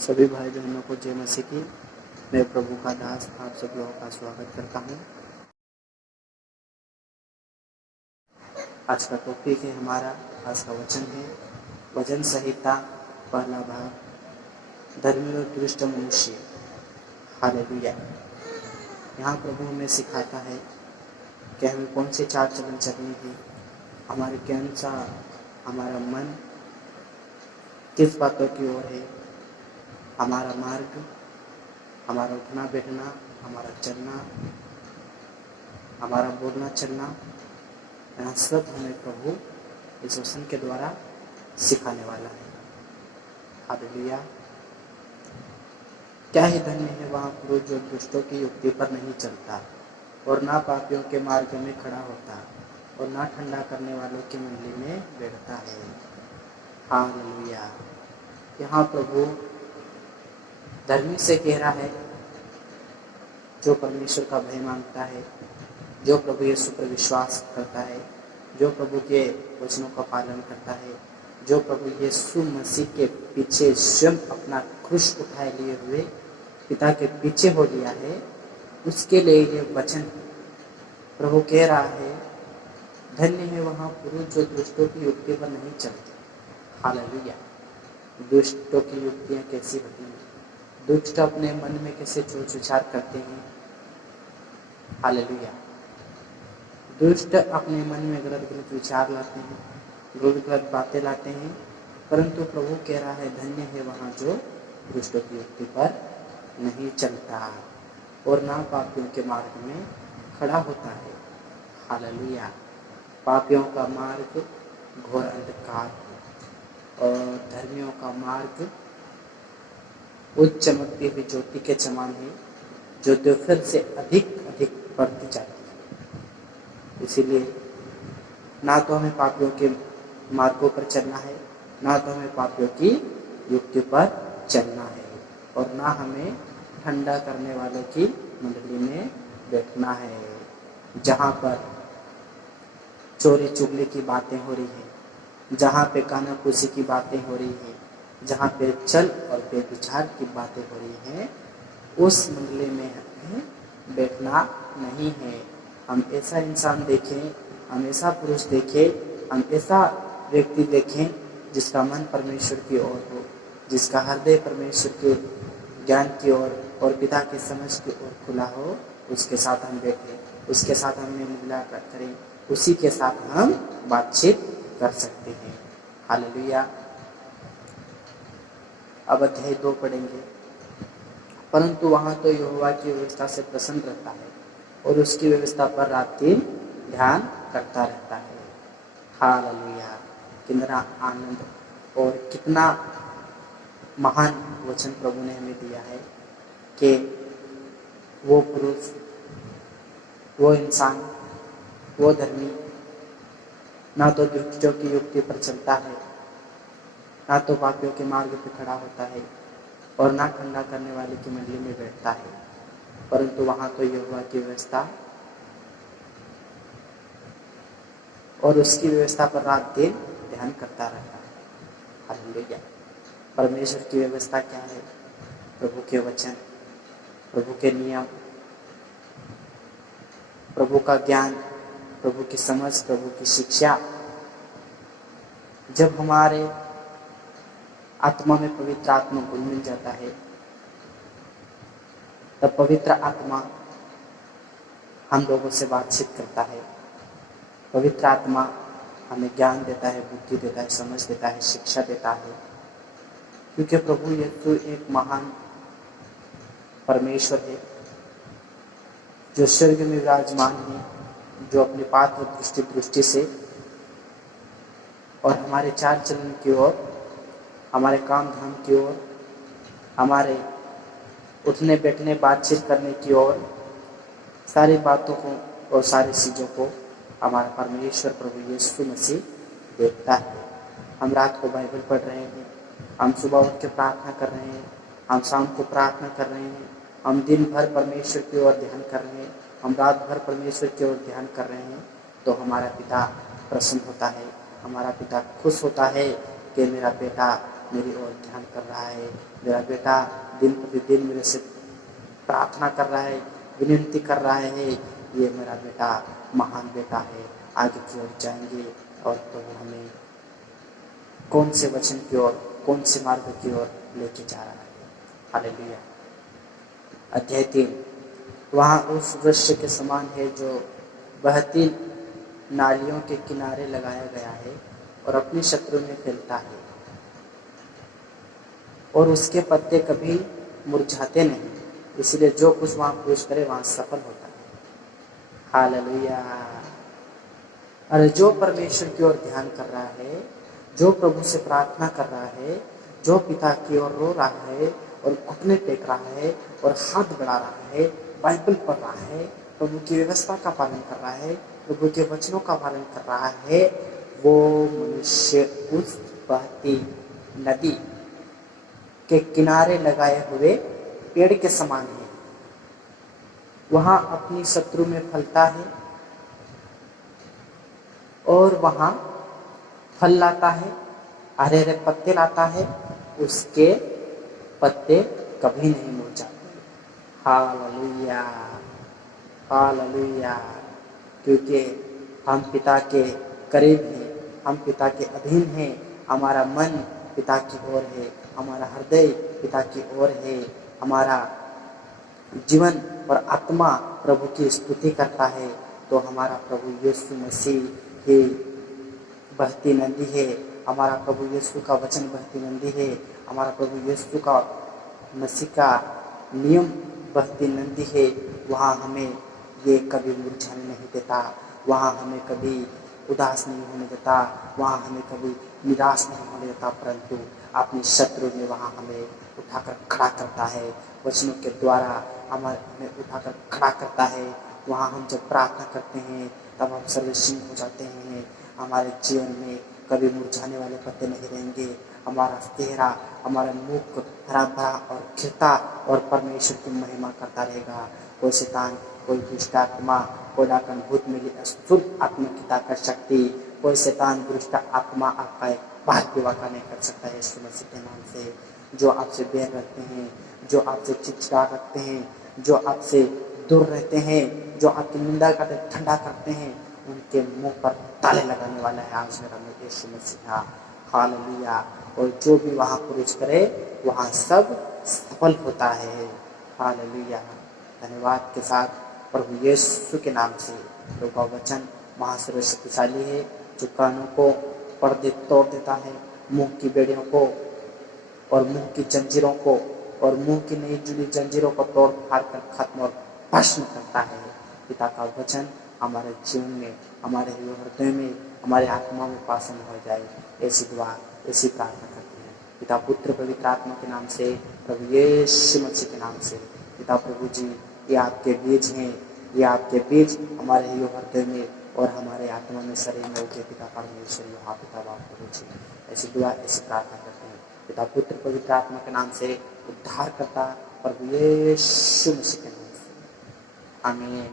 सभी भाई बहनों को जय मसीह की। मैं प्रभु का दास आप सब लोगों का स्वागत करता हूँ। आज का टॉपिक है हमारा, आज का वचन है वचन संहिता पहला भाग, धर्मी और दुष्ट मनुष्य। हालेलुया। यहाँ प्रभु हमें सिखाता है कि हमें कौन से चाल चलन चलनी है, हमारे के अनुसार हमारा मन किस बातों की ओर है, हमारा मार्ग, हमारा उठना बैठना, हमारा चलना, हमारा बोलना चलना, यहाँ सब हमें प्रभु इस वचन के द्वारा सिखाने वाला है। हालेलुया। क्या ही धन्य है वहाँ पुरुष जो दुष्टों की युक्ति पर नहीं चलता और ना पापियों के मार्ग में खड़ा होता और ना ठंडा करने वालों की मंडली में बैठता है। हालेलुया। यहाँ प्रभु धर्मी से कह रहा है जो परमेश्वर का भय मांगता है, जो प्रभु यीशु पर विश्वास करता है, जो प्रभु के वचनों का पालन करता है, जो प्रभु यीशु मसीह के पीछे स्वयं अपना क्रूस उठाए लिए हुए पिता के पीछे हो लिया है, उसके लिए ये वचन प्रभु कह रहा है, धन्य है वहाँ पुरुष जो दुष्टों की युक्ति पर नहीं चलते। हालेलुया। दुष्टों की युक्तियाँ कैसी होती हैं? दुष्ट अपने मन में कैसे सोच विचार करते हैं। हालेलुया। दुष्ट अपने मन में गलत गलत विचार लाते हैं, गलत गलत बातें लाते हैं, परंतु प्रभु कह रहा है धन्य है वहाँ जो दुष्टों की युक्ति पर नहीं चलता और ना पापियों के मार्ग में खड़ा होता है। हालेलुया। पापियों का मार्ग घोर अंधकार और धर्मियों का मार्ग उच्च चमकती हुई ज्योति के समान है, जो दोपहर से अधिक अधिक बढ़ती जाती है। इसीलिए ना तो हमें पापियों के मार्गों पर चलना है, ना तो हमें पापियों की युक्ति पर चलना है, और ना हमें ठंडा करने वालों की मंडली में बैठना है, जहाँ पर चोरी चुगली की बातें हो रही है, जहाँ पे कानाफूसी की बातें हो रही है, जहाँ पे छल और बेविचार की बातें हो रही हैं, उस मंडली में हमें बैठना नहीं है। हम ऐसा इंसान देखें, हम ऐसा पुरुष देखें, हम ऐसा व्यक्ति देखें जिसका मन परमेश्वर की ओर हो, जिसका हृदय परमेश्वर के ज्ञान की ओर और पिता की समझ की ओर खुला हो, उसके साथ हम बैठें, उसके साथ हम मिला करें, उसी के साथ हम बातचीत कर सकते हैं। हालेलुया। अब अध्याय 2 पढ़ेंगे। परंतु वहाँ तो यहोवा की व्यवस्था से प्रसन्न रहता है और उसकी व्यवस्था पर रात दिन ध्यान करता रहता है। हालेलुया। कितना आनंद और कितना महान वचन प्रभु ने हमें दिया है कि वो पुरुष, वो इंसान, वो धर्मी ना तो दुष्टों की युक्ति पर चलता है, ना तो पापियों के मार्ग पर खड़ा होता है, और ना ठंडा करने वाले की मंडली में बैठता है, परंतु वहाँ तो यहोवा की व्यवस्था और उसकी व्यवस्था पर रात दिन ध्यान करता रहता है। हालेलुया। परमेश्वर की व्यवस्था क्या है? प्रभु के वचन, प्रभु के नियम, प्रभु का ज्ञान, प्रभु की समझ, प्रभु की शिक्षा। जब हमारे आत्मा में पवित्र आत्मा घुल मिल जाता है, तब पवित्र आत्मा हम लोगों से बातचीत करता है। पवित्र आत्मा हमें ज्ञान देता है, बुद्धि देता है, समझ देता है, शिक्षा देता है, क्योंकि प्रभु यीशु एक महान परमेश्वर है जो स्वर्ग में विराजमान है, जो अपनी पात्र दृष्टि से और हमारे चाल चलन की ओर, हमारे काम धाम की ओर, हमारे उठने बैठने बातचीत करने की ओर, सारी बातों को और सारी चीज़ों को हमारा परमेश्वर प्रभु यीशु मसीह देखता है। हम रात को बाइबल पढ़ रहे हैं, हम सुबह उठ के प्रार्थना कर रहे हैं, हम शाम को प्रार्थना कर रहे हैं, हम दिन भर परमेश्वर की ओर ध्यान कर रहे हैं, हम रात भर परमेश्वर की ओर ध्यान कर रहे हैं, तो हमारा पिता प्रसन्न होता है, हमारा पिता खुश होता है कि मेरा बेटा मेरी ओर ध्यान कर रहा है, मेरा बेटा दिन प्रतिदिन मेरे से प्रार्थना कर रहा है, विनती कर रहा है, ये मेरा बेटा महान बेटा है, आगे की ओर जाएंगे। और प्रभु हमें कौन से वचन की ओर, कौन से मार्ग की ओर लेके जा रहा है। हालेलुया। अध्याय 3 वहाँ उस वृक्ष के समान है जो बहती नालियों के किनारे लगाया गया है और अपने शत्रु में फैलता है, और उसके पत्ते कभी मुरझाते नहीं, इसलिए जो कुछ वहाँ प्रवेश करे वहाँ सफल होता है। हालेलुया। अरे जो परमेश्वर की ओर ध्यान कर रहा है, जो प्रभु से प्रार्थना कर रहा है, जो पिता की ओर रो रहा है और घुटने टेक रहा है और हाथ बढ़ा रहा है, बाइबल पढ़ रहा है, प्रभु की व्यवस्था का पालन कर रहा है, प्रभु के वचनों का पालन कर रहा है, वो मनुष्य उस बहती नदी के किनारे लगाए हुए पेड़ के समान है। वहां अपनी शत्रु में फलता है और वहां फल लाता है, हरे हरे पत्ते लाता है, उसके पत्ते कभी नहीं मुरझाते। Hallelujah, hallelujah. क्योंकि हम पिता के करीब हैं, हम पिता के अधीन हैं, हमारा मन पिता की ओर है, हमारा हृदय पिता की ओर है, हमारा जीवन और आत्मा प्रभु की स्तुति करता है। तो हमारा प्रभु यीशु मसीह ही बहती नदी है, हमारा प्रभु यीशु का वचन बहती नदी है, हमारा प्रभु यीशु का मसीह का नियम बहती नदी है। वहाँ हमें ये कभी मुरझाने नहीं देता, वहाँ हमें कभी उदास नहीं होने देता, वहाँ हमें कभी निराश नहीं होने देता, परंतु अपनी शत्रु में वहाँ हमें उठाकर खड़ा करता है, वचनों के द्वारा हमें उठाकर खड़ा करता है। वहाँ हम जब प्रार्थना करते हैं तब हम सर्वसिंह हो जाते हैं, हमारे जीवन में कभी मुरझाने वाले पत्ते नहीं रहेंगे, हमारा चेहरा, हमारा मुख हरा भरा और खिलता और परमेश्वर की महिमा करता रहेगा। कोई शैतान, कोई दुष्ट आत्मा, कोई डाकन भूत मिली अशुद्ध आत्मा की ताकत शक्ति, कोई शैतान दुष्ट आत्मा आपका बात भी वाका नहीं कर सकता है यीशु मसीह के नाम से। जो आपसे बैर रखते हैं, जो आपसे चिड़चिड़ा रखते हैं, जो आपसे दूर रहते हैं, जो आपकी निंदा करते ठंडा करते हैं, उनके मुंह पर ताले लगाने वाला है आज मेरा यीशु मसीह। हालेलुया। और जो भी वहाँ प्रवेश करे वहाँ सब सफल होता है। हालेलुया। धन्यवाद के साथ प्रभु यीशु के नाम से प्रभु का वचन महाशक्तिशाली है, जो कानों को तोड़ देता है, मुंह की बेड़ियों को और मुंह की जंजीरों को और मुंह की नई जुड़ी जंजीरों को तोड़ फाड़ कर खत्म और भस्म करता है। पिता का वचन हमारे जीवन में, हमारे हृदय में, हमारे आत्मा में पासन हो जाए, ऐसी दुआ, ऐसी प्रार्थना करते हैं पिता पुत्र पवित्र आत्मा के नाम से, प्रभु यीशु मसीह के नाम से। पिता प्रभु जी, ये आपके बीज हैं, ये आपके बीज हमारे हृदय में और हमारे आत्मा में शरीर में उठे पिता परमेश्वर यहाँ पिता बाप प्रभु जी, ऐसी दुआ, ऐसी प्रार्थना करते हैं पिता पुत्र पवित्र आत्मा के नाम से, उद्धार करता प्रभु यीशु मसीह के नाम से। आमीन।